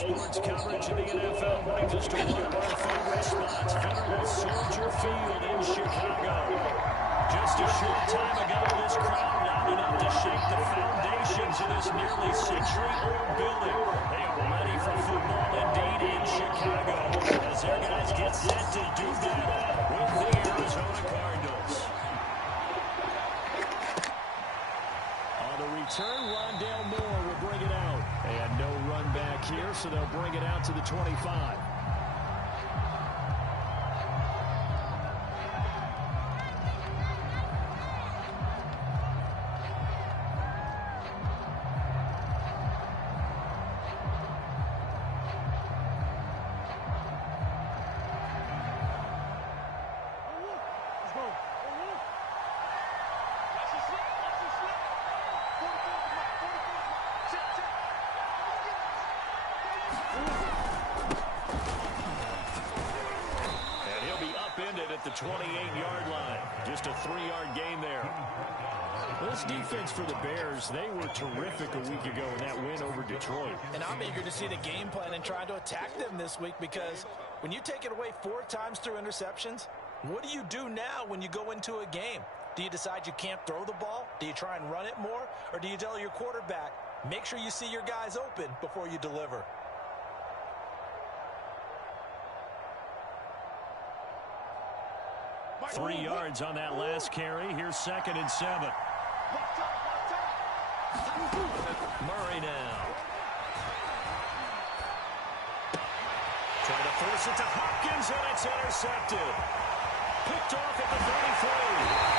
sports coverage of the NFL brings us to one of our favorite spots, venerable Soldier Field in Chicago. Just a short time ago, this crowd lining up to shake the foundations of this nearly century-old building. They are ready for football indeed in Chicago, as their guys get set to do battle with the Arizona Cardinals. On the return, Rondale Moore will bring it out. And no run back here, so they'll bring it out to the 25. At the 28-yard line. Just a 3-yard gain there. This defense for the Bears, they were terrific a week ago in that win over Detroit. And I'm eager to see the game plan and try to attack them this week, because when you take it away 4 times through interceptions, what do you do now when you go into a game? Do you decide you can't throw the ball? Do you try and run it more? Or do you tell your quarterback, make sure you see your guys open before you deliver? 3 yards on that last carry. Here's 2nd and 7. Murray now. Trying to force it to Hopkins, and it's intercepted. Picked off at the 33.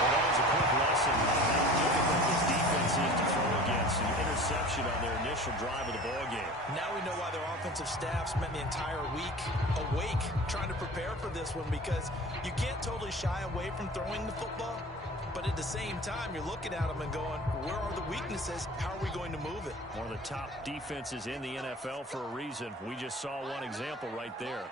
Well, that was a quick lesson on how difficult this defense is to throw against. An interception on their initial drive of the ballgame. Now we know why their offensive staff spent the entire week awake trying to prepare for this one, because you can't totally shy away from throwing the football, but at the same time, you're looking at them and going, where are the weaknesses? How are we going to move it? One of the top defenses in the NFL for a reason. We just saw one example right there.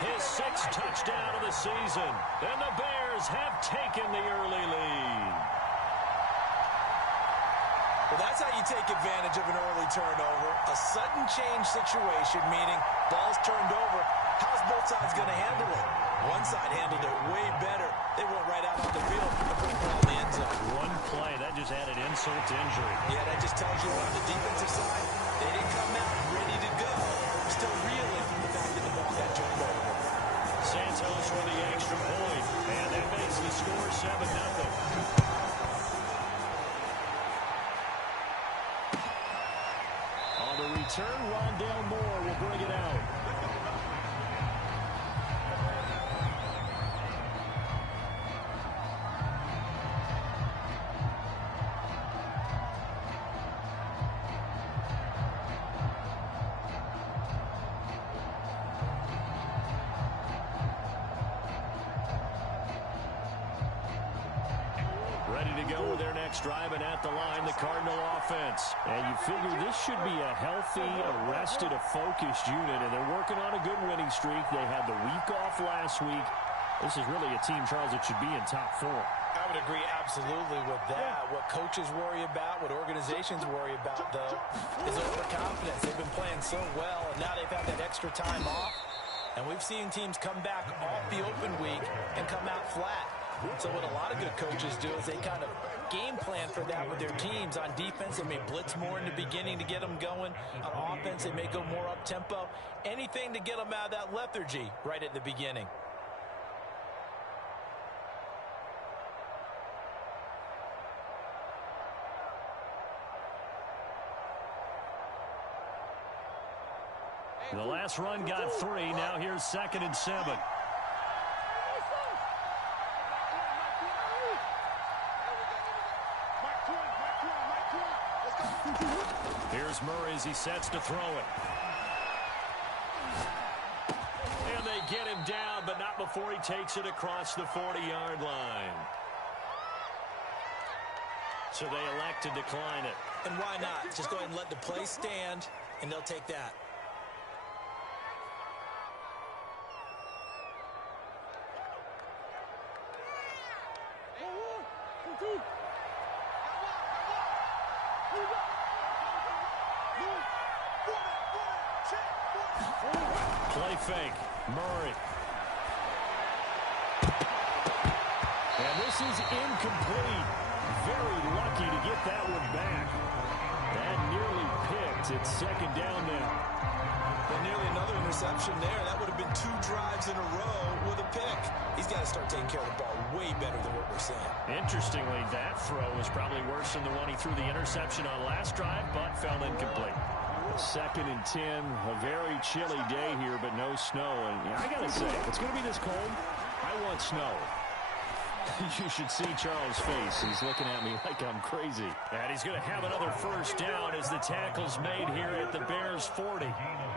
His 6th touchdown of the season, and the Bears have taken the early lead. Well, that's how you take advantage of an early turnover. A sudden change situation, meaning ball's turned over. How's both sides going to handle it? One side handled it way better. They went right out on the field and put the ball in the end zone. One play, that just added insult to injury. Yeah, that just tells you on the defensive side, they didn't come out ready to go. Still reeling from the fact that the ball got turned over. Santos with the extra point, and that makes the score 7-0. On the return, Rondale Moore will bring it out. Ready to go with their next drive, and at the line, the Cardinal offense. And you figure this should be a healthy, arrested, a focused unit, and they're working on a good winning streak. They had the week off last week. This is really a team, Charles, that should be in top 4. I would agree absolutely with that. What coaches worry about, what organizations worry about, though, is overconfidence. They've been playing so well, and now they've had that extra time off. And we've seen teams come back off the open week and come out flat. So what a lot of good coaches do is they kind of game plan for that with their teams. On defense, they may blitz more in the beginning to get them going. On offense, they may go more up-tempo. Anything to get them out of that lethargy right at the beginning. The last run got 3. Now here's 2nd and 7. Here's Murray as he sets to throw it. And they get him down, but not before he takes it across the 40-yard line. So they elect to decline it. And why not? Just go ahead and let the play stand, and they'll take that. Play fake. Murray. And this is incomplete. Very lucky to get that one back. That nearly picked. It's second down now. Well, nearly another interception there. That would have been 2 drives in a row with a pick. He's got to start taking care of the ball way better than what we're seeing. Interestingly, that throw was probably worse than the one he threw the interception on last drive, but fell incomplete. Second and 10, a very chilly day here, but no snow. And I got to say, if it's going to be this cold, I want snow. You should see Charles' face. He's looking at me like I'm crazy. And he's going to have another first down as the tackle's made here at the Bears' 40.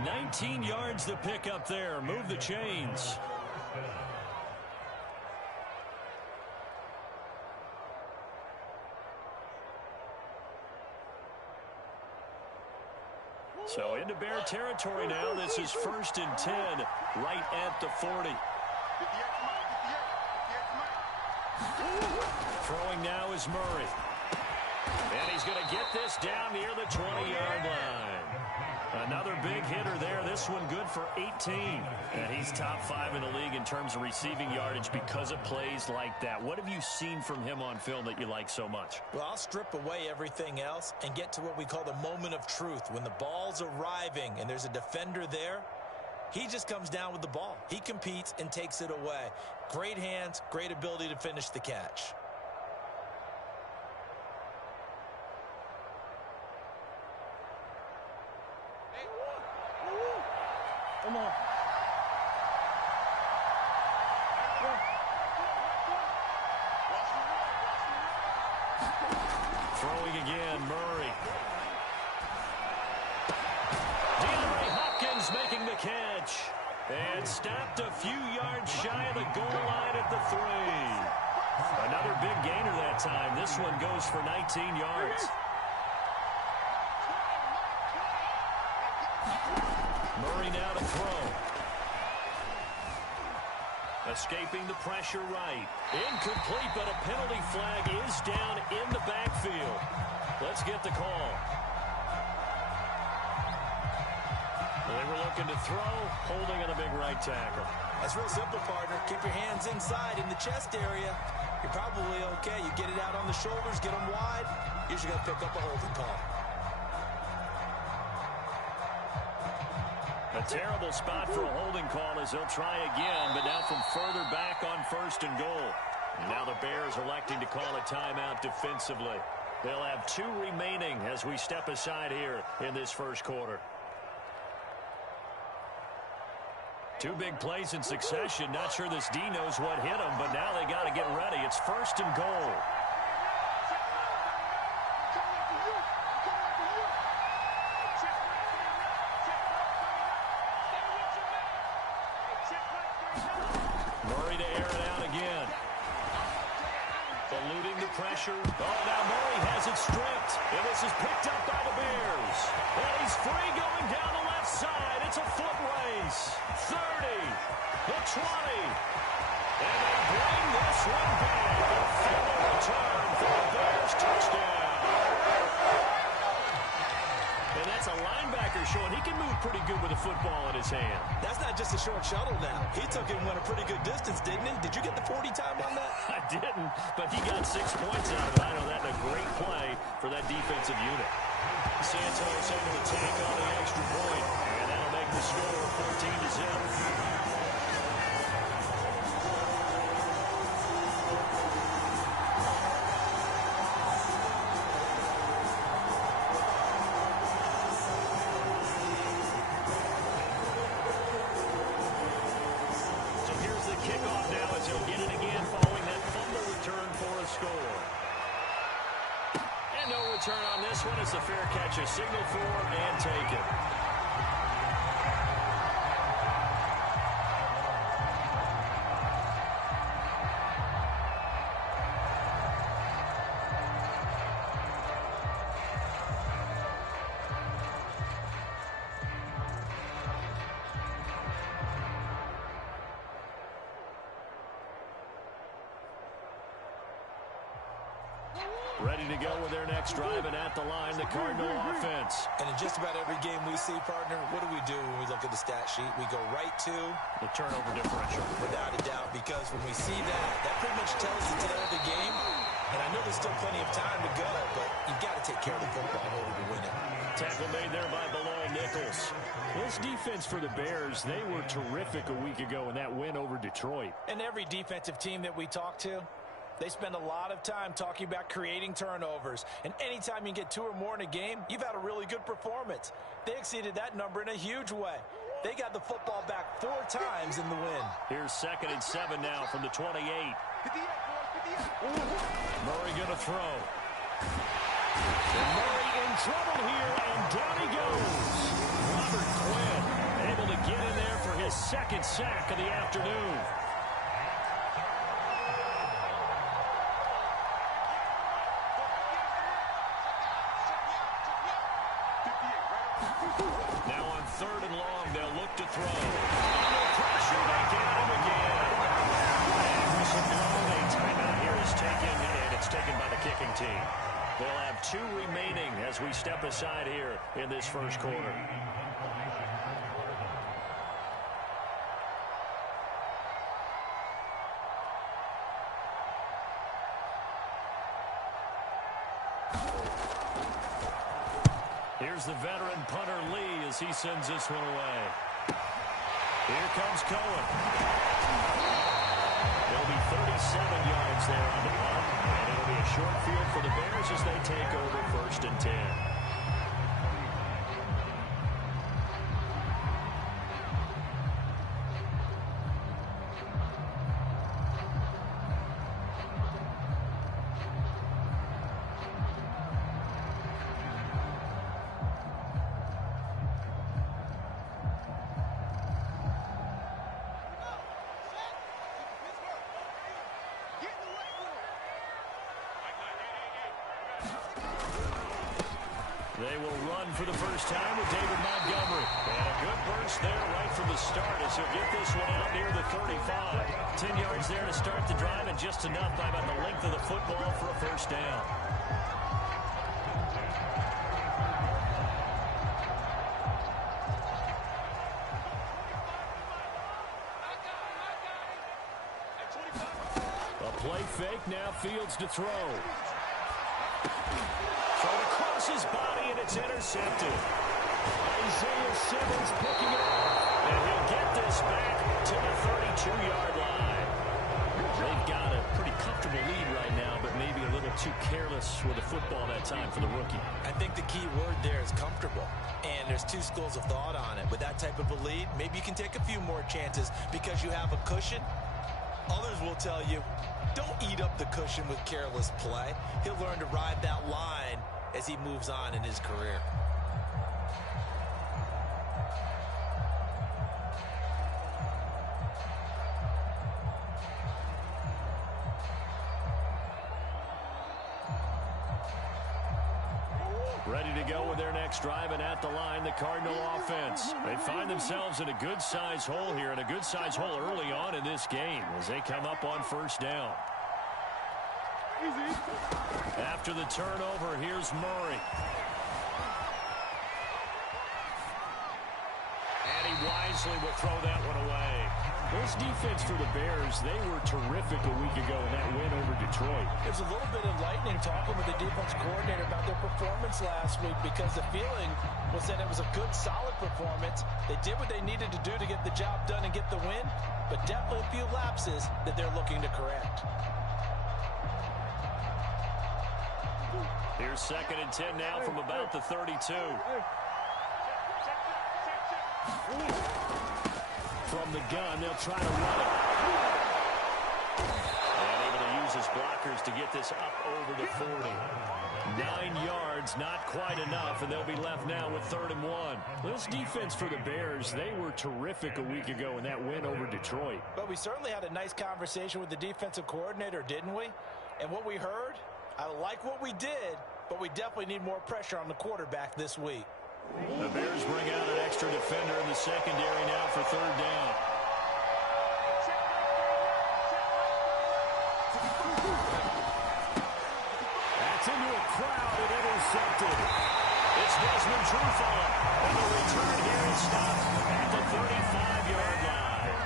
19 yards to pick up there. Move the chains. So into Bear territory now. This is first and 10, right at the 40. Throwing now is Murray. And he's going to get this down near the 20-yard line. Another big hitter there. This one good for 18. And he's top 5 in the league in terms of receiving yardage because of plays like that. What have you seen from him on film that you like so much? Well, I'll strip away everything else and get to what we call the moment of truth. When the ball's arriving and there's a defender there, he just comes down with the ball. He competes and takes it away. Great hands, great ability to finish the catch. Come on. Throwing again, Murray. DeAndre Hopkins making the catch. And stopped a few yards shy of the goal line at the 3. Another big gainer that time. This one goes for 19 yards. Murray now to throw. Escaping the pressure right. Incomplete, but a penalty flag is down in the backfield. Let's get the call. They were looking to throw, holding on a big right tackle. That's real simple, partner. Keep your hands inside in the chest area. You're probably okay. You get it out on the shoulders, get them wide. Usually got to pick up a holding call. A terrible spot for a holding call as they'll try again, but now from further back on first and goal. Now the Bears electing to call a timeout defensively. They'll have 2 remaining as we step aside here in this first quarter. 2 big plays in succession. Not sure this D knows what hit him, but now they got to get ready. It's first and goal. Murray to air it out again. Eluding the pressure. Oh, now Murray has it stripped. And this is picked up by the Bears. And he's free going down the left side. It's a foot race. 30. The 20. And they bring this one back. A final return for the Bears touchdown. And that's a linebacker showing he can move pretty good with a football in his hand. That's not just a short shuttle now. He took it and went a pretty good distance, didn't he? Did you get the 40 time on that? I didn't, but he got 6 points out of it. I know that's a great play for that defensive unit. Santos able to take on the extra point, and that'll make the score 14-0. Kickoff now as he'll get it again following that fumble return for a score. And no return on this one. It's a fair catch, a signal for and taken. Ready to go with their next drive, and at the line, the Cardinal offense. And in just about every game we see, partner, what do we do when we look at the stat sheet? We go right to the turnover differential. Without a doubt, because when we see that, that pretty much tells the tale of the game. And I know there's still plenty of time to go, but you've got to take care of the football in order to win it. Tackle made there by Bilal Nichols. This defense for the Bears, they were terrific a week ago in that win over Detroit. And every defensive team that we talk to, they spend a lot of time talking about creating turnovers. And anytime you get 2 or more in a game, you've had a really good performance. They exceeded that number in a huge way. They got the football back 4 times in the win. Here's 2nd and 7 now from the 28. Murray going to throw. And Murray in trouble here, and down he goes. Robert Quinn able to get in there for his 2nd sack of the afternoon. Now on 3rd and long, they'll look to throw. Under pressure, they get him again. And whistle blown, a timeout here is taken, and it's taken by the kicking team. They'll have 2 remaining as we step aside here in this first quarter. Here's the veteran punter Lee as he sends this one away. Here comes Cohen. It'll be 37 yards there on the punt, and it'll be a short field for the Bears as they take over 1st and 10. They will run for the first time with David Montgomery. And a good burst there right from the start as he'll get this one out near the 35. 10 yards there to start the drive, and just enough by about the length of the football for a first down. A play fake, now Fields to throw. Thrown across his body, and it's intercepted. Isaiah Simmons picking it up, and he'll get this back to the 32-yard line. They've got a pretty comfortable lead right now, but maybe a little too careless with the football that time for the rookie. I think the key word there is comfortable, and there's 2 schools of thought on it. With that type of a lead, maybe you can take a few more chances because you have a cushion. Others will tell you, don't eat up the cushion with careless play. He'll learn to ride that line as he moves on in his career. Ready to go with their next drive, and at the line, the Cardinal offense. They find themselves in a good-sized hole here, and a good-sized hole early on in this game as they come up on 1st down. After the turnover, here's Murray. And he wisely will throw that one away. This defense for the Bears, they were terrific a week ago in that win over Detroit. There's a little bit of enlightening talking with the defense coordinator about their performance last week, because the feeling was that it was a good, solid performance. They did what they needed to do to get the job done and get the win, but definitely a few lapses that they're looking to correct. Here's 2nd and 10 now from about the 32. From the gun, they'll try to run it. And able to use his blockers to get this up over the 40. 9 yards, not quite enough, and they'll be left now with 3rd and 1. This defense for the Bears, they were terrific a week ago in that win over Detroit. But we certainly had a nice conversation with the defensive coordinator, didn't we? And what we heard, I like what we did, but we definitely need more pressure on the quarterback this week. The Bears bring out an extra defender in the secondary now for 3rd down. That's crowd and intercepted. It's Desmond Trufant. And the return here is stopped at the 35-yard line.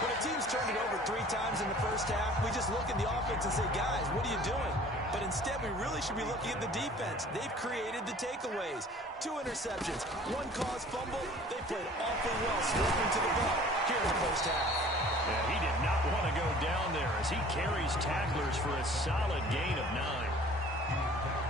When a team's turned it over 3 times in the first half, we just look at the offense and say, guys, what are you doing? But instead, we really should be looking at the defense. They've created the takeaways. 2 interceptions, 1 caused fumble. They played awfully well swarming to the ball here in the first half. Yeah, he did not want to go down there as he carries tacklers for a solid gain of 9.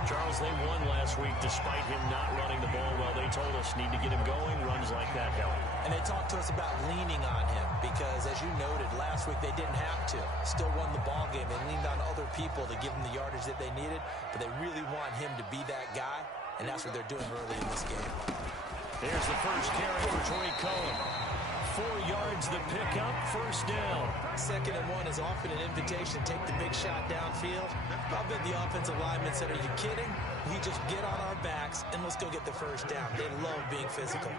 Charles, they won last week despite him not running the ball well. They told us need to get him going. Runs like that help. And they talked to us about leaning on him because, as you noted, last week they didn't have to. Still won the ball game. They leaned on other people to give them the yardage that they needed, but they really want him to be that guy, and that's what they're doing early in this game. Here's the first carry for Tariq Cohen. 4 yards the pickup, first down. 2nd and 1 is often an invitation to take the big shot downfield. I bet the offensive lineman said, are you kidding? We just get on our backs and let's go get the first down. They love being physical.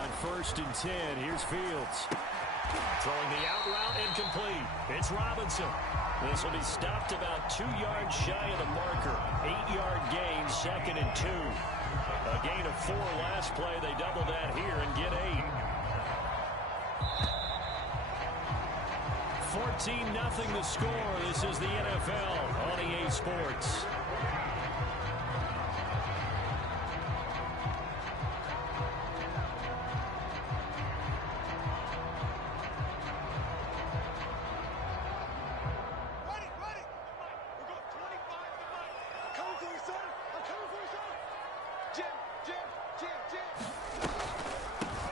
On 1st and 10, here's Fields. Throwing the out route incomplete. It's Robinson. This will be stopped about 2 yards shy of the marker. 8-yard gain, 2nd and 2. A gain of 4 last play. They double that here and get 8. 14-0 the score. This is the NFL on EA Sports.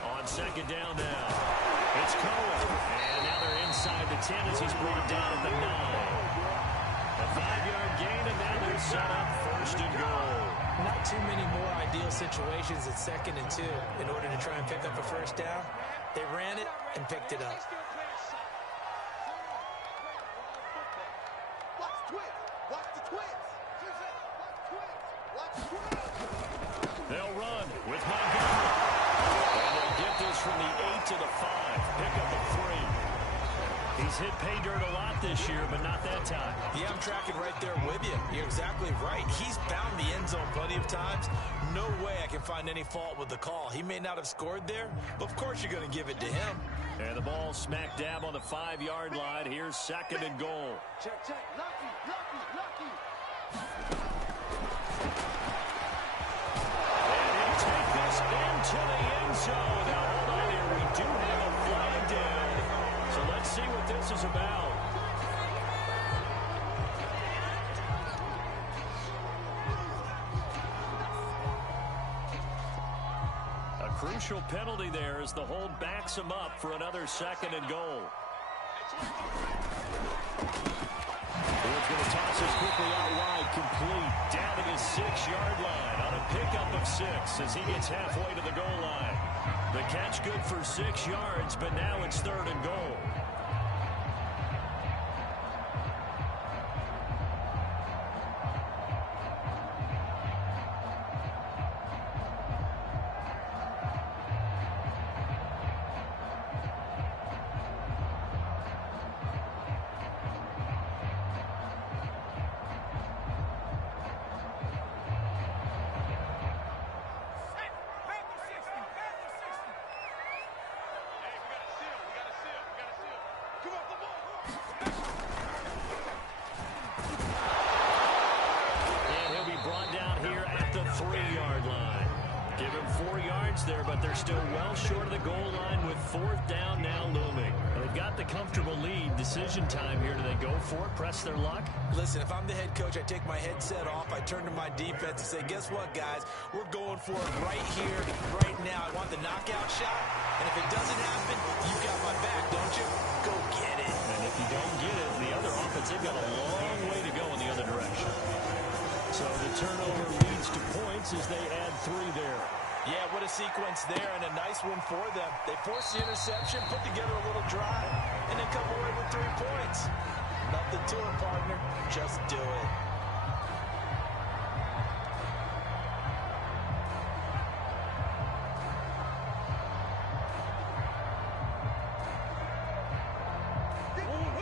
On 2nd down now, it's Cohen. And now they're inside the 10 as he's brought down at the 9. A 5-yard gain, and now they're set up 1st and goal. Not too many more ideal situations at 2nd and 2 in order to try and pick up a first down. They ran it and picked it up. They'll run with Montgomery. And they'll get this from the 8 to the 5. Pick up a 3. He's hit pay dirt a lot this year, but not that time. Yeah, I'm tracking right there with you. You're exactly right. He's found the end zone plenty of times. No way I can find any fault with the call. He may not have scored there, but of course you're going to give it to him. And the ball smack dab on the 5-yard line. Here's 2nd and goal. Check. Lucky. And he'll take this into the end zone. Now, hold on here. We do have a flag down. So let's see what this is about. A crucial penalty there as the hold backs him up for another 2nd and goal. Ford's going to toss this quickly out wide, complete, down to the 6-yard line on a pickup of 6 as he gets halfway to the goal line. The catch good for 6 yards, but now it's 3rd and goal. There, but they're still well short of the goal line with 4th down now looming. They've got the comfortable lead. Decision time here. Do they go for it, press their luck? Listen, if I'm the head coach, I take my headset off. I turn to my defense and say, guess what, guys? We're going for it right here, right now. I want the knockout shot, and if it doesn't happen, you've got my back, don't you? Go get it. And if you don't get it, the other offense, they've got a long way to go in the other direction. So the turnover leads to points as they add 3 there. Yeah, what a sequence there, and a nice one for them. They forced the interception, put together a little drive, and then come away with 3 points. Nothing to it, partner. Just do it.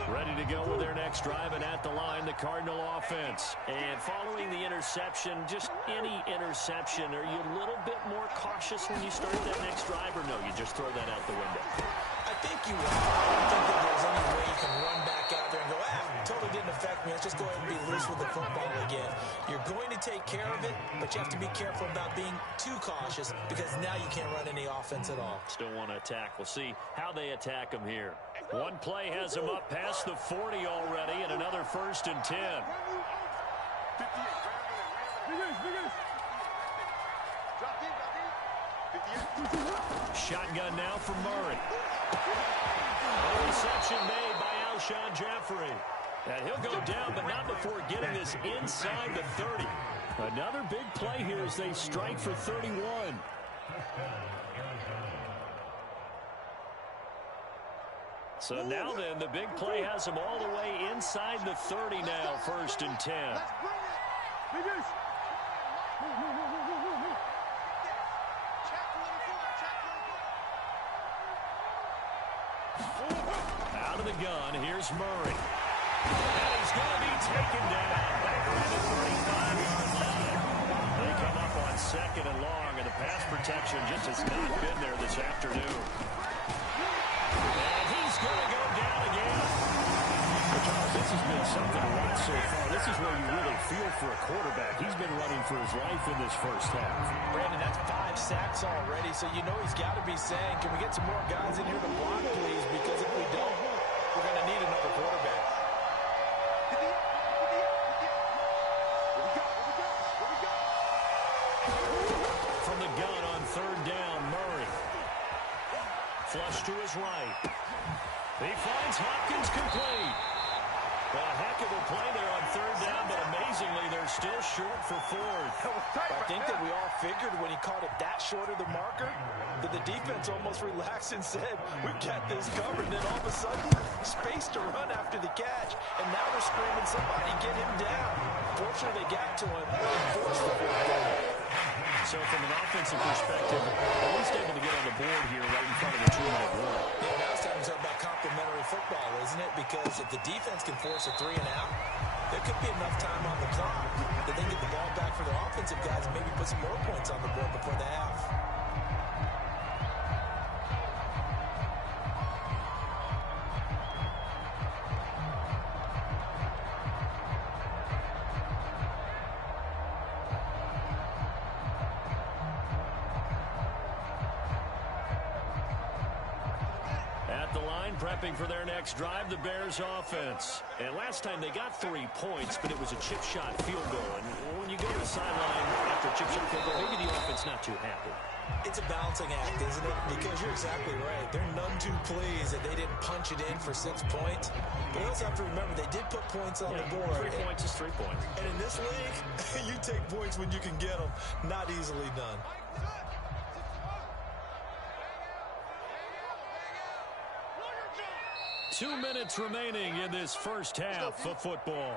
Ready to go with their next drive, and at the line, the Cardinal offense. And following the interception, just any interception, are you a little bit more cautious when you start that next drive, or no, you just throw that out the window? I think you are. I don't think that there's any way you can run back out there and go, totally didn't affect me. Let's just go ahead and be loose with the football again. You're going to take care of it, but you have to be careful about being too cautious because now you can't run any offense at all. Still want to attack. We'll see how they attack them here. One play has them up past the 40 already, and another 1st and 10. Shotgun now from Murray. A reception made by Alshon Jeffrey. And he'll go down, but not before getting this inside the 30. Another big play here as they strike for 31. So now then, the big play has them all the way inside the 30 now, 1st and 10. Out of the gun, here's Murray. And he's going to be taken down back around the 35-yard line. They come up on 2nd and long, and the pass protection just has not been there this afternoon. And he's going to go down again. Charles, this has been something to watch so far. This is where you really feel for a quarterback. He's been running for his life in this first half. Brandon, that's 5 sacks already, so you know he's got to be saying, can we get some more guys in here to block, please? Because if we don't, we're going to need another quarterback. From the gun on 3rd down, Murray. Flush to his right. He finds Hopkins complete. A heck of a play there on 3rd down, but amazingly, they're still short for 4th. I think that we all figured when he caught it that short of the marker that the defense almost relaxed and said, we've got this covered. And then all of a sudden, space to run after the catch. And now they're screaming, somebody get him down. Fortunately, they got to him and forced the 4th down. So from an offensive perspective, at least able to get on the board here right in front of the 2-minute warning. Yeah, now it's time to talk about complementary football, isn't it? Because if the defense can force a 3 and out, there could be enough time on the clock that they get the ball back for their offensive guys and maybe put some more points on the board before the half. Prepping for their next drive, the Bears offense. And last time they got 3 points, but it was a chip shot field goal. And when you go to the sideline after a chip shot field goal, maybe the offense not too happy. It's a balancing act, isn't it? Because you're exactly right. They're none too pleased that they didn't punch it in for 6 points. But you also have to remember they did put points on the board. 3 points is 3 points. And in this league, you take points when you can get them. Not easily done. 2 minutes remaining in this first half of football.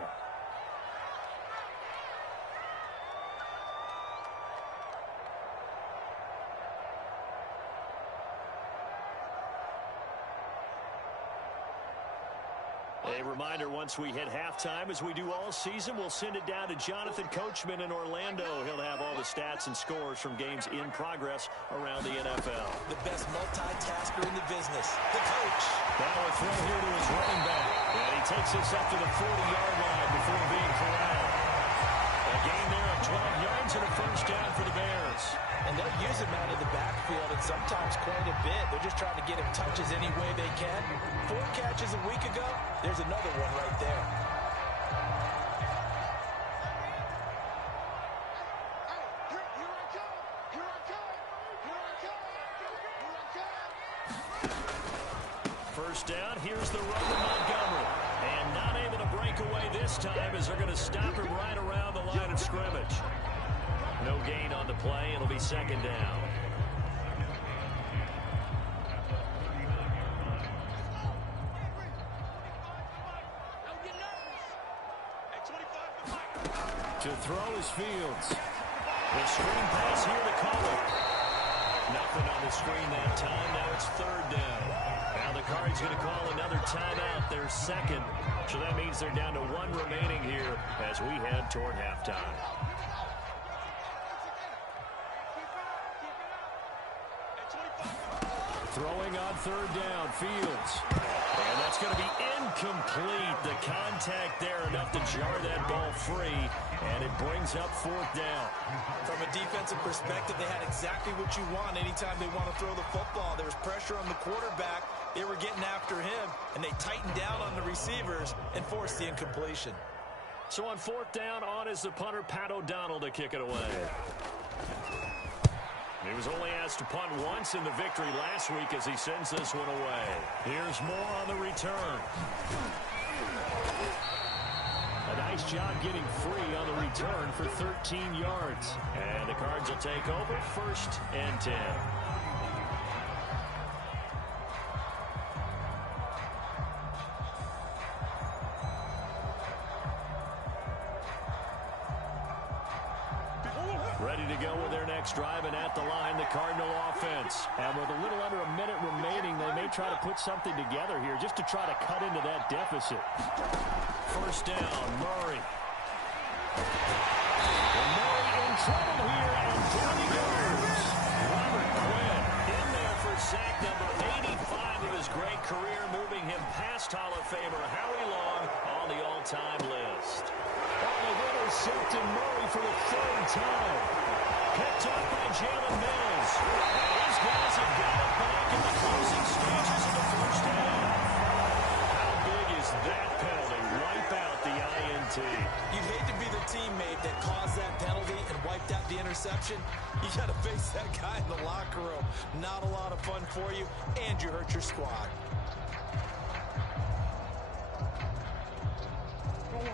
A reminder, once we hit halftime, as we do all season, we'll send it down to Jonathan Coachman in Orlando. He'll have all the stats and scores from games in progress around the NFL. The best multitasker in the business, the coach. Now a throw here to his running back. And he takes us up to the 40-yard line before being corralled. A gain there of 12 yards and a first down for the Bears. And they'll use him out of the backfield and sometimes quite a bit. They're just trying to get him touches any way they can. 4 catches a week ago. There's another one right there. First down, here's the run to Montgomery. And not able to break away this time as they're going to stop him right around the line of scrimmage. No gain on the play. It'll be second down. To throw is Fields. The screen pass here to Cohen. Nothing on the screen that time. Now it's third down. Now the Cards going to call another timeout, their second. So that means they're down to one remaining here as we head toward halftime. Throwing on third down, Fields. And that's going to be incomplete. The contact there enough to jar that ball free, and it brings up fourth down. From a defensive perspective, they had exactly what you want anytime they want to throw the football. There was pressure on the quarterback. They were getting after him, and they tightened down on the receivers and forced the incompletion. So on fourth down, on is the punter, Pat O'Donnell, to kick it away. He was only asked to punt once in the victory last week as he sends this one away. Here's more on the return. A nice job getting free on the return for 13 yards. And the Cards will take over, 1st and 10. Ready to go with their next drive, and at the line, the Cardinal offense. And with a little under a minute remaining, they may try to put something together here just to try to cut into that deficit. First down, Murray. And Murray in trouble here, and down he goes. Robert Quinn in there for sack number 85 of his great career, moving him past Hall of Famer Howie Long on the all-time list. On the winner, sent to Murray for the 3rd time. Picked up by Jalen Mills. And these guys have got it back in the closing stages of the first half. How big is that penalty? Wipe out the INT. You'd hate to be the teammate that caused that penalty and wiped out the interception. You got to face that guy in the locker room. Not a lot of fun for you, and you hurt your squad.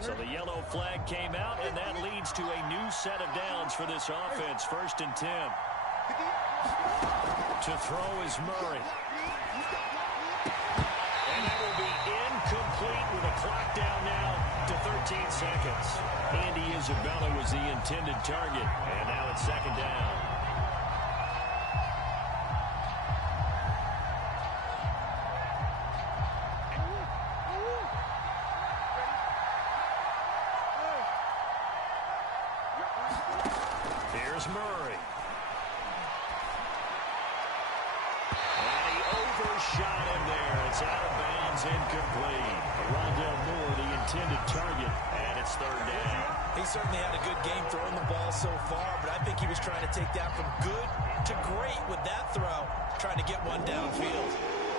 So the yellow flag came out, and that leads to a new set of downs for this offense. 1st and 10. To throw is Murray. And that will be incomplete with a clock down now to 13 seconds. Andy Isabella was the intended target, and now it's 2nd down. Here's Murray. And he overshot him there. It's out of bounds, incomplete. Rondell Moore, the intended target, and it's 3rd down. He certainly had a good game throwing the ball so far, but I think he was trying to take that from good to great with that throw, trying to get one downfield.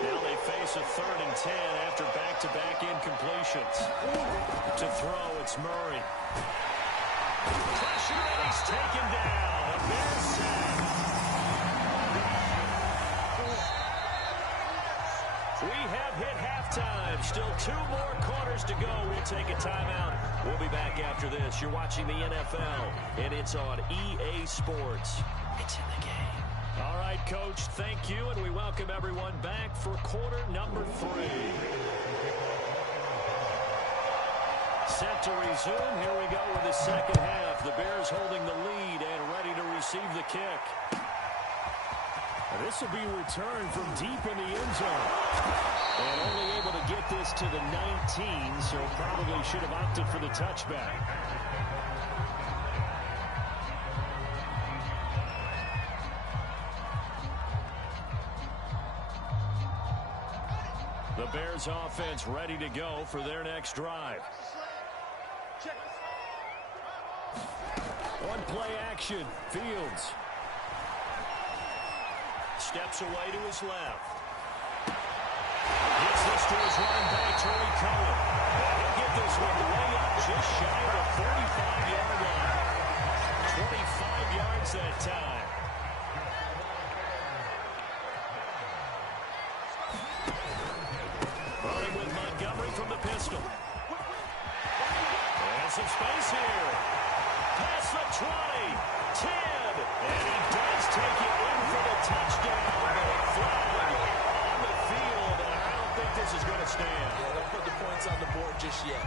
Now they face a 3rd and 10 after back-to-back incompletions. To throw, it's Murray. Pressure, and he's taken down. A Bears sack. We have hit halftime. Still 2 more quarters to go. We'll take a timeout. We'll be back after this. You're watching the NFL, and it's on EA Sports. It's in the game. All right, Coach, thank you, and we welcome everyone back for quarter number 3. Set to resume. Here we go with the second half. The Bears holding the lead and ready to receive the kick. And this will be returned from deep in the end zone. And only able to get this to the 19, so probably should have opted for the touchback. The Bears offense ready to go for their next drive. One play action. Fields. Steps away to his left. Gets this to his running back, Torrey Cohen. He'll get this one way up just shy of the 45-yard line. 25 yards that time. Running with Montgomery from the pistol. And some space here. Past the 20, 10, and he does take it in for the touchdown. But a flag on the field, and I don't think this is going to stand. Yeah, don't put the points on the board just yet.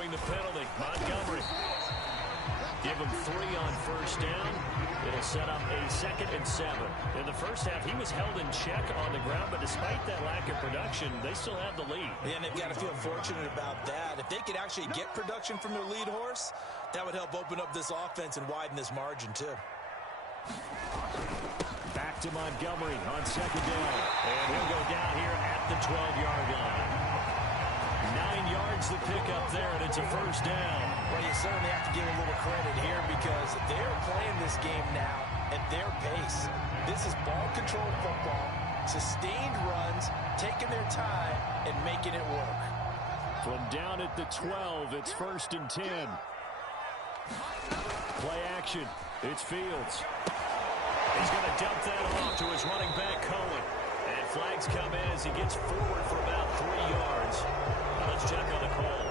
throwing the penalty. Montgomery. Give him 3 on first down. It'll set up a 2nd and 7. In the first half, he was held in check on the ground, but despite that lack of production, they still have the lead. Yeah, and they've got to feel fortunate about that. If they could actually get production from their lead horse, that would help open up this offense and widen this margin, too. Back to Montgomery on 2nd down. And he'll go down here at the 12-yard line. 9 yards to pick up there, and it's a first down. Well, you certainly have to give a little credit here because they're playing this game now at their pace. This is ball-controlled football, sustained runs, taking their time, and making it work. From down at the 12, it's 1st and 10. Play action. It's Fields. He's going to dump that off to his running back, Cohen. And flags come in as he gets forward for about 3 yards. Now let's check on the call.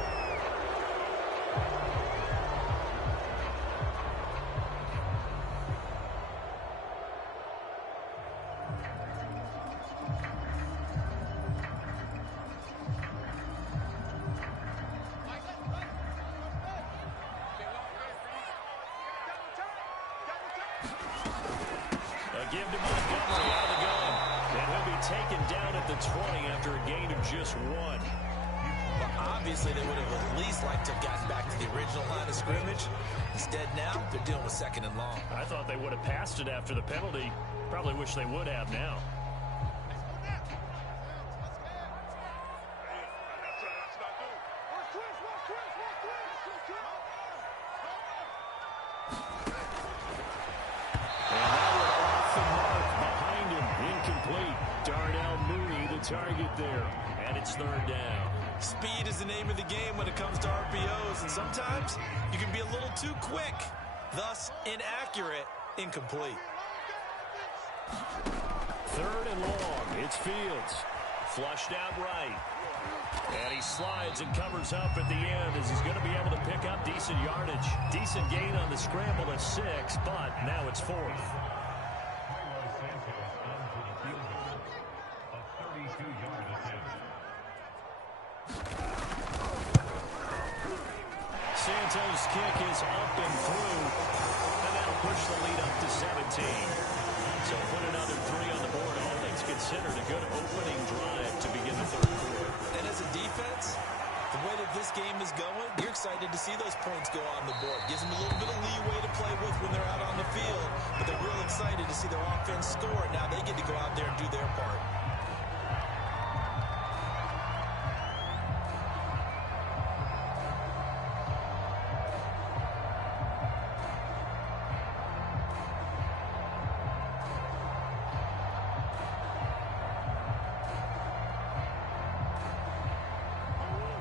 Give to Montgomery out of the gun. And he'll be taken down at the 20 after a gain of just 1. Well, obviously, they would have at least liked to have gotten back to the original line of scrimmage. Instead, now, they're dealing with 2nd and long. I thought they would have passed it after the penalty. Probably wish they would have now. Target there, and it's 3rd down. Speed is the name of the game when it comes to RPOs, and sometimes you can be a little too quick, thus inaccurate, incomplete. 3rd and long, it's Fields. Flushed out right. And he slides and covers up at the end as he's going to be able to pick up decent yardage. Decent gain on the scramble of 6, but now it's 4th. Santos' kick is up and through, and that'll push the lead up to 17. So put another 3 on the board. All things considered, a good opening drive to begin the 3rd quarter. And as a defense, the way that this game is going, you're excited to see those points go on the board. Gives them a little bit of leeway to play with when they're out on the field, but they're real excited to see their offense score. Now they get to go out there and do their part.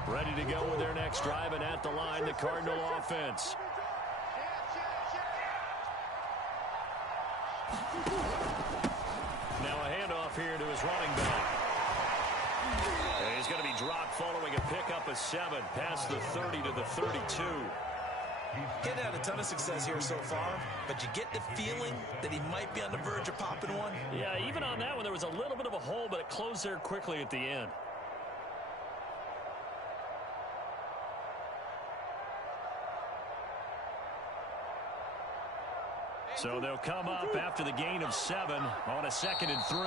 Ready to go with their next drive, and at the line, the Cardinal offense. Now a handoff here to his running back. And he's going to be dropped following a pickup of 7 past the 30 to the 32. Getting had a ton of success here so far, but you get the feeling that he might be on the verge of popping one. Yeah, even on that one, there was a little bit of a hole, but it closed there quickly at the end. So they'll come up after the gain of 7 on a 2nd and 3.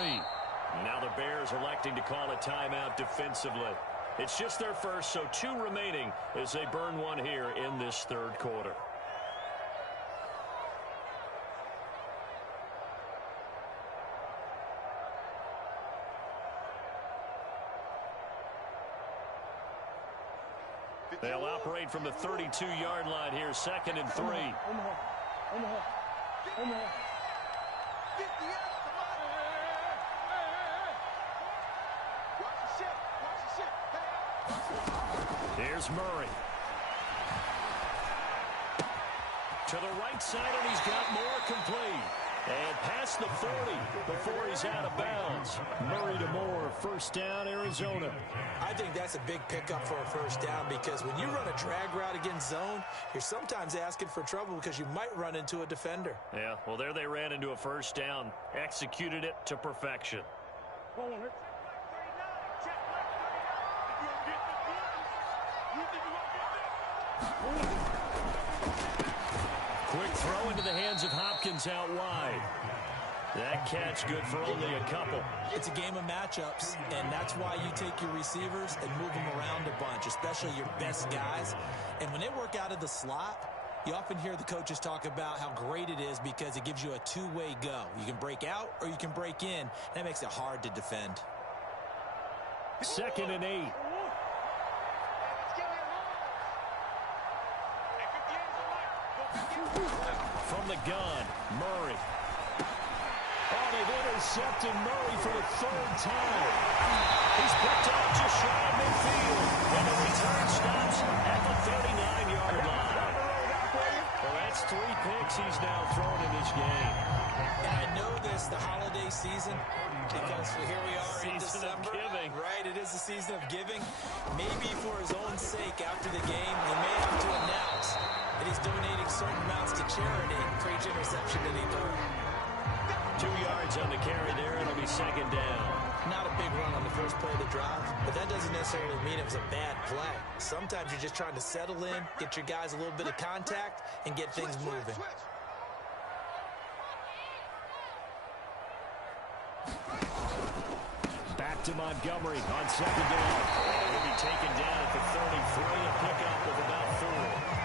Now the Bears electing to call a timeout defensively. It's just their first, so 2 remaining as they burn one here in this 3rd quarter. They'll operate from the 32-yard line here, 2nd and 3. Here's Murray. To the right side, and he's got more complete. And past the 40 before he's out of bounds. Murray to Moore, 1st down, Arizona. I think that's a big pickup for a 1st down because when you run a drag route against zone, you're sometimes asking for trouble because you might run into a defender. Yeah, well, there they ran into a 1st down. Executed it to perfection. Quick throw into the hands of Hopkins out wide. That catch good for only a couple. It's a game of matchups, and that's why you take your receivers and move them around a bunch, especially your best guys. And when they work out of the slot, you often hear the coaches talk about how great it is because it gives you a two-way go. You can break out or you can break in. That makes it hard to defend. 2nd and 8. From the gun, Murray. Oh, they've intercepted Murray for the 3rd time. He's picked up just shy of midfield. And the return stops at the 39-yard line. Well, that's 3 picks he's now thrown in this game. And I know this, the holiday season, because here we are in December. Season of giving. Right, it is the season of giving. Maybe for his own sake after the game, he may have to announce that he's donating certain amounts to charity for each interception that he threw. 2 yards on the carry there. It'll be 2nd down. Not a big run on the first play of the drive, but that doesn't necessarily mean it was a bad play. Sometimes you're just trying to settle in, get your guys a little bit of contact, and get things moving. Back to Montgomery on 2nd down. He'll be taken down at the 33, a pickup of about 4.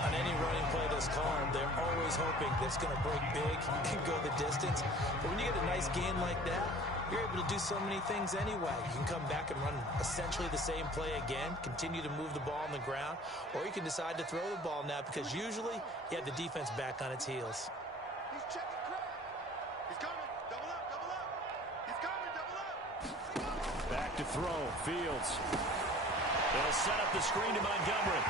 On any running play this calm, they're always hoping that it's going to break big and go the distance. But when you get a nice gain like that, you're able to do so many things anyway. You can come back and run essentially the same play again, continue to move the ball on the ground, or you can decide to throw the ball now because usually you have the defense back on its heels. He's checking Craig. He's coming. Double up, double up. He's coming, double up. Back to throw. Fields. They'll set up the screen to Montgomery.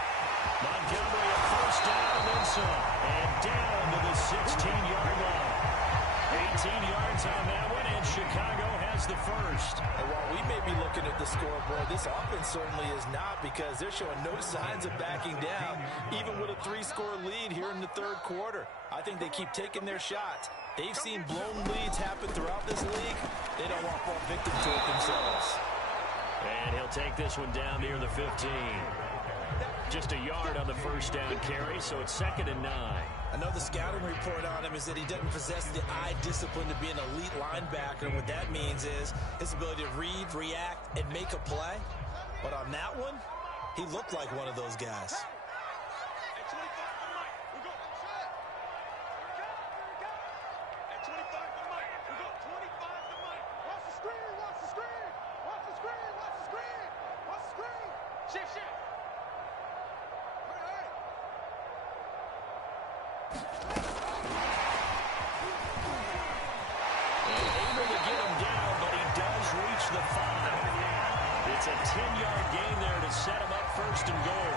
Montgomery a 1st down and then some. And down to the 16-yard line. 18 yards on that one, and Chicago has the 1st. And while we may be looking at the scoreboard, this offense certainly is not because they're showing no signs of backing down, even with a 3-score lead here in the 3rd quarter. I think they keep taking their shots. They've seen blown leads happen throughout this league. They don't want to fall victim to it themselves. And he'll take this one down near the 15. Just a yard on the 1st down carry, so it's 2nd and 9. I know the scouting report on him is that he doesn't possess the eye discipline to be an elite linebacker. And what that means is his ability to read, react, and make a play. But on that one, he looked like one of those guys. It's a 10-yard gain there to set him up 1st and goal.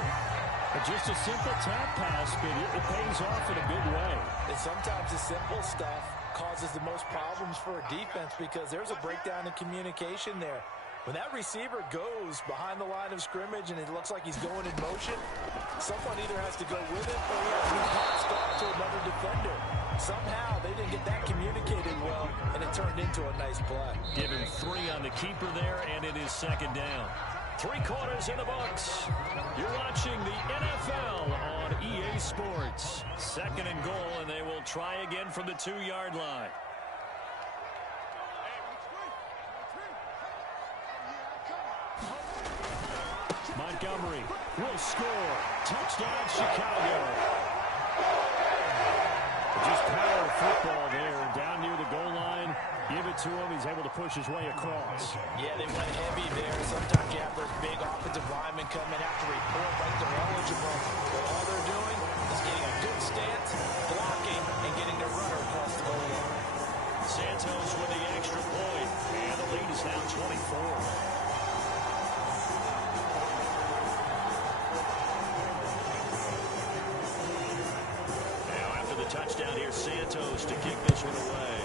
Just a simple tap pass, but it pays off in a good way. And sometimes the simple stuff causes the most problems for a defense because there's a breakdown in communication there. When that receiver goes behind the line of scrimmage and it looks like he's going in motion, someone either has to go with it or he has to be passed off to another defender. Somehow they didn't get that communicated well, and it turned into a nice play. Give him 3 on the keeper there, and it is 2nd down. 3 quarters in the books. You're watching the NFL on EA Sports. 2nd and goal, and they will try again from the 2-yard line. Montgomery will score. Touchdown, Chicago. Just power football there. Down near the goal line. Give it to him. He's able to push his way across. Yeah, they went heavy there. Sometimes you have those big offensive linemen come and have to report like they're eligible. But all they're doing is getting a good stance, blocking, and getting their runner across the goal line. Santos with the extra point. And the lead is now 24. Touchdown here, Santos to kick this one away.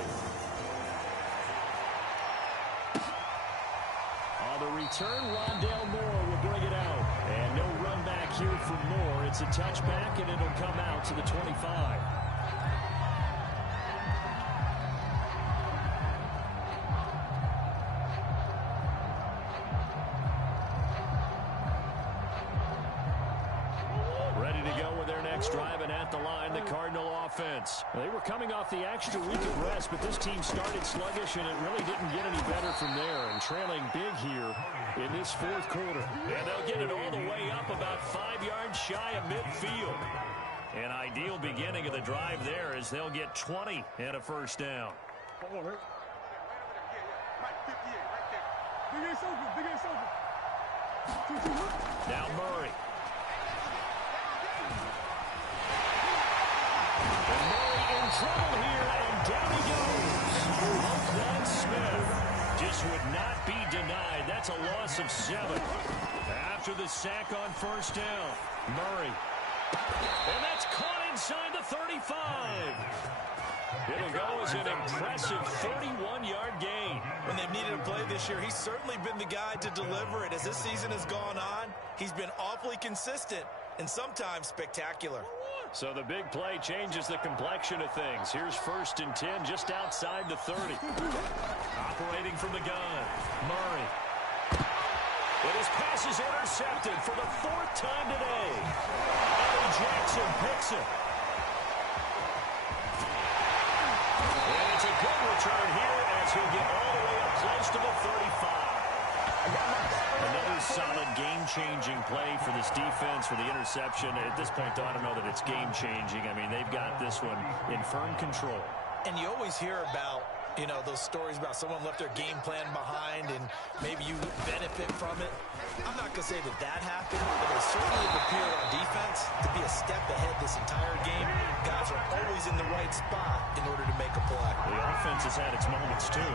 On the return, Rondale Moore will bring it out. And no run back here for Moore. It's a touchback, and it'll come out to the 25. quarterbacks driving at the line, the Cardinal offense. They were coming off the extra week of rest, but this team started sluggish, and it really didn't get any better from there. And trailing big here in this fourth quarter. And they'll get it all the way up about 5 yards shy of midfield. An ideal beginning of the drive there as they'll get 20 and a first down. Now Murray. And Murray in trouble here, and down he goes. Roquan Smith just would not be denied. That's a loss of 7. After the sack on first down, Murray. And that's caught inside the 35. It'll go as an impressive 31-yard gain. When they've needed a play this year, he's certainly been the guy to deliver it. As this season has gone on, he's been awfully consistent and sometimes spectacular. So the big play changes the complexion of things. Here's 1st and 10 just outside the 30. Operating from the gun, Murray. And his pass is intercepted for the 4th time today. Eddie Jackson picks it. And it's a good return here as he'll get all the way up close to the 35. Another solid game-changing play for this defense for the interception. At this point, though, I don't know that it's game-changing. I mean, they've got this one in firm control. And you always hear about, you know, those stories about someone left their game plan behind and maybe you benefit from it. I'm not going to say that that happened, but they certainly have appeared on defense to be a step ahead this entire game. Guys are always in the right spot in order to make a play. The offense has had its moments, too.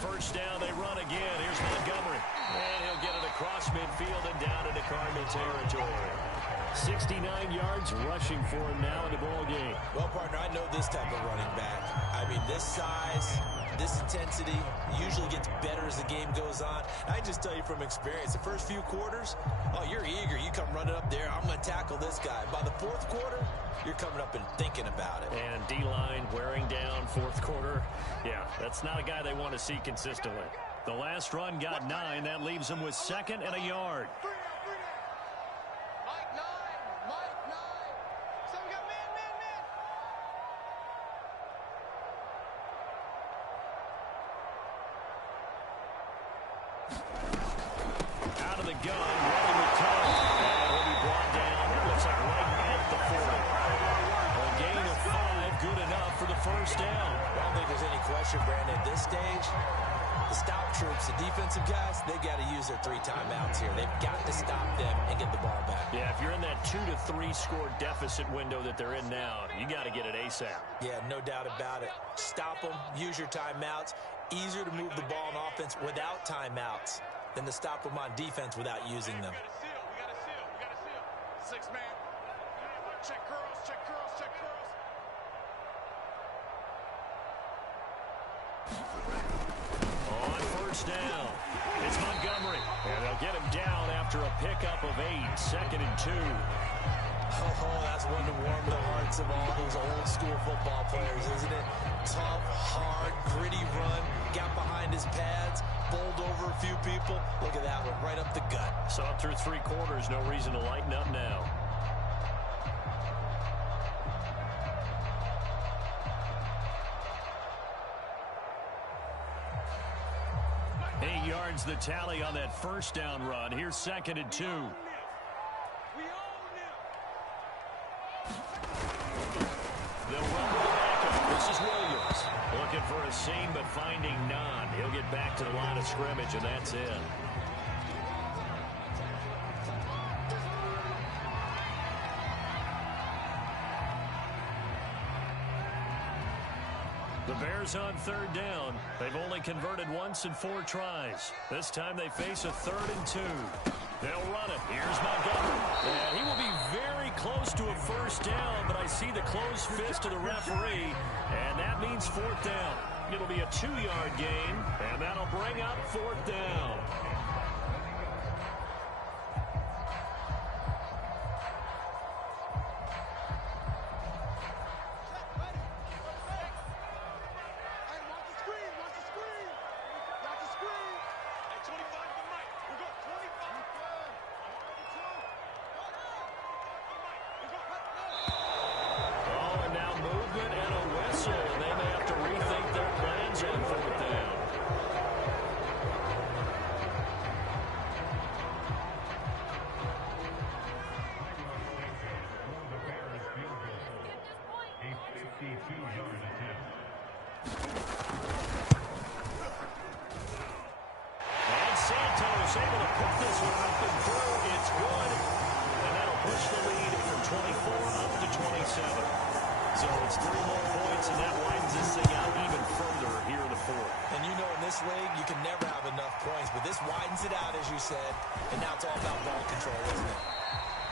First down, they run again. Here's Montgomery. And he'll get it across midfield and down into Cardinal territory. 69 yards rushing for him now in the ball game. Well, partner, I know this type of running back. I mean, this size, this intensity usually gets better as the game goes on. I just tell you from experience, the first few quarters, oh, you're eager. You come running up there, I'm going to tackle this guy. By the 4th quarter, you're coming up and thinking about it. And D-line wearing down 4th quarter. Yeah, that's not a guy they want to see consistently. The last run got 9. That leaves them with 2nd and a yard. Out of the gun, running with time. And he'll be brought down. It looks like right at the 40. A gain of 5, good enough for the first down. I don't think there's any question, Brandon, at this stage, the stop troops, the defensive guys, they've got to use their 3 timeouts here. They've got to stop them and get the ball back. Yeah, if you're in that 2 to 3 score deficit window that they're in now, you got to get it ASAP. Yeah, no doubt about it. Stop them, use your timeouts. Easier to move the ball on offense without timeouts than to stop them on defense without using them. We got to seal. 6 man. Check curls, check curls, check curls. On first down, it's Montgomery. And they'll get him down after a pickup of 8, 2nd and 2. Oh, that's one to warm the hearts of all those old school football players, isn't it? Tough, hard, gritty run, got behind his pads, bowled over a few people. Look at that one, right up the gut. Saw it through 3 quarters, no reason to lighten up now. Eight yards the tally on that first down run. Here's 2nd and 2. They'll run with the backup. This is Williams. Looking for a seam, but finding none. He'll get back to the line of scrimmage, and that's it. The Bears on 3rd down. They've only converted once in 4 tries. This time they face a 3rd and 2. They'll run it. Here's Montgomery. And he will be very close to a first down, but I see the closed fist of the referee, and that means 4th down. It'll be a 2-yard gain, and that'll bring up 4th down. put this one up and through. It's good. And that'll push the lead from 24 up to 27. So it's 3 more points, and that widens this thing out even further here in the fourth. And you know in this league, you can never have enough points, but this widens it out, as you said, and now it's all about ball control, isn't it?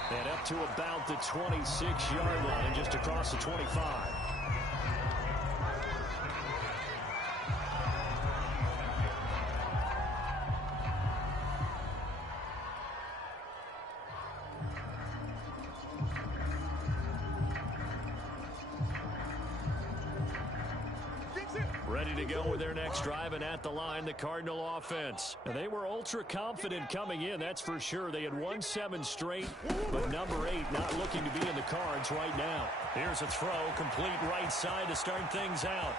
And up to about the 26-yard line, just across the 25. Ready to go with their next drive, and at the line, the Cardinal offense. And they were ultra confident coming in, that's for sure. They had won 7 straight, but number 8 not looking to be in the cards right now. Here's a throw, complete right side to start things out.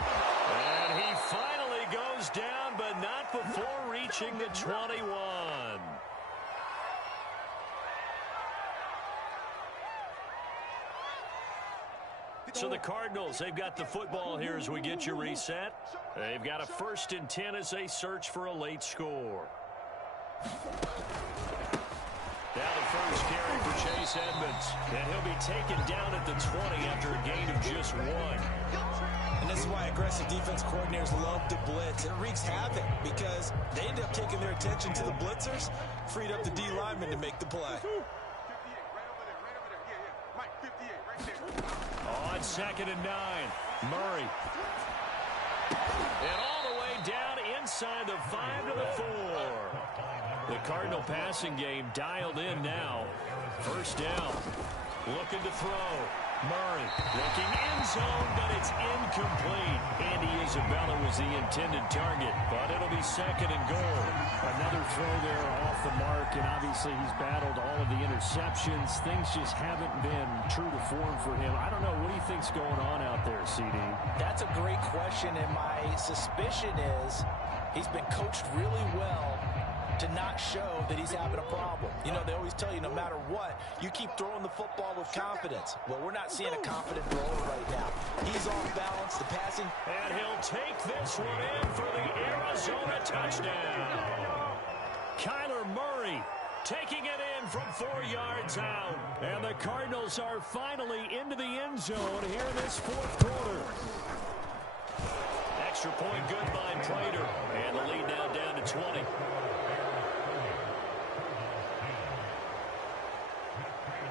And he finally goes down, but not before reaching the 21. So the Cardinals, they've got the football here as we get you reset. They've got a 1st and 10 as they search for a late score. Now the first carry for Chase Edmonds. And he'll be taken down at the 20 after a gain of just 1. And this is why aggressive defense coordinators love to blitz. It wreaks havoc because they end up taking their attention to the blitzers, freed up the D lineman to make the play. On 2nd and 9, Murray. And all the way down inside the 5 to the 4. The Cardinal passing game dialed in now. 1st down. Looking to throw. Murray looking end zone, but it's incomplete. Andy Isabella was the intended target, but it'll be 2nd and goal. Another throw there off the mark, and obviously he's battled all of the interceptions. Things just haven't been true to form for him. I don't know. What do you think's going on out there, CD? That's a great question, and my suspicion is he's been coached really well to not show that he's having a problem. You know, they always tell you no matter what, you keep throwing the football with confidence. Well, we're not seeing a confident thrower right now. He's off balance, the passing. And he'll take this one in for the Arizona touchdown. Kyler Murray taking it in from 4 yards out. And the Cardinals are finally into the end zone here in this 4th quarter. Extra point good by Prater. And the lead now down to 20.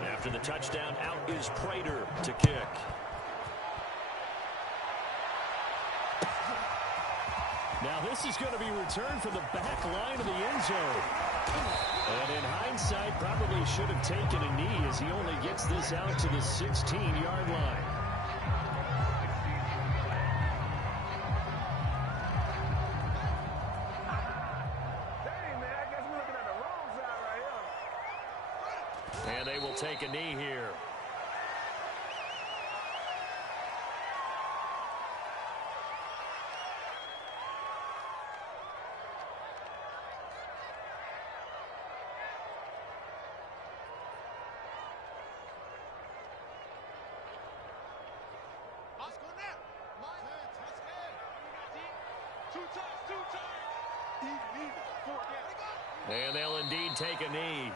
After the touchdown, out is Prater to kick. Now this is going to be returned from the back line of the end zone. And in hindsight, probably should have taken a knee as he only gets this out to the 16-yard line. And they will take a knee here. And they'll indeed take a knee.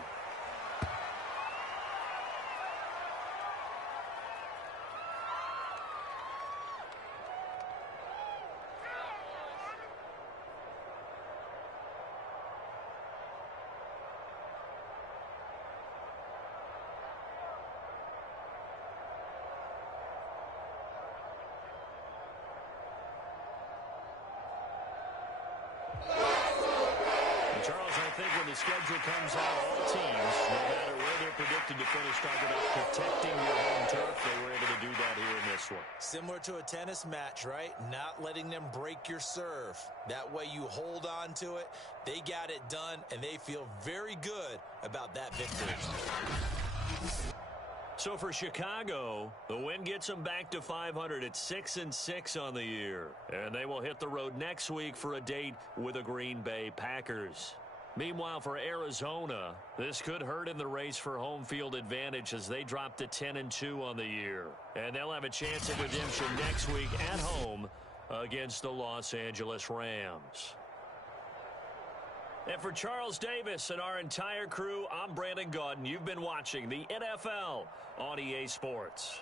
Charles, I think when the schedule comes out, all teams, no matter where they're predicted to finish, talk about protecting your home turf. They were able to do that here in this one. Similar to a tennis match, right? Not letting them break your serve. That way you hold on to it. They got it done, and they feel very good about that victory. So for Chicago, the win gets them back to 500 at 6-6 on the year. And they will hit the road next week for a date with the Green Bay Packers. Meanwhile, for Arizona, this could hurt in the race for home field advantage as they drop to 10-2 on the year. And they'll have a chance at redemption next week at home against the Los Angeles Rams. And for Charles Davis and our entire crew, I'm Brandon Gaudin. You've been watching the NFL on EA Sports.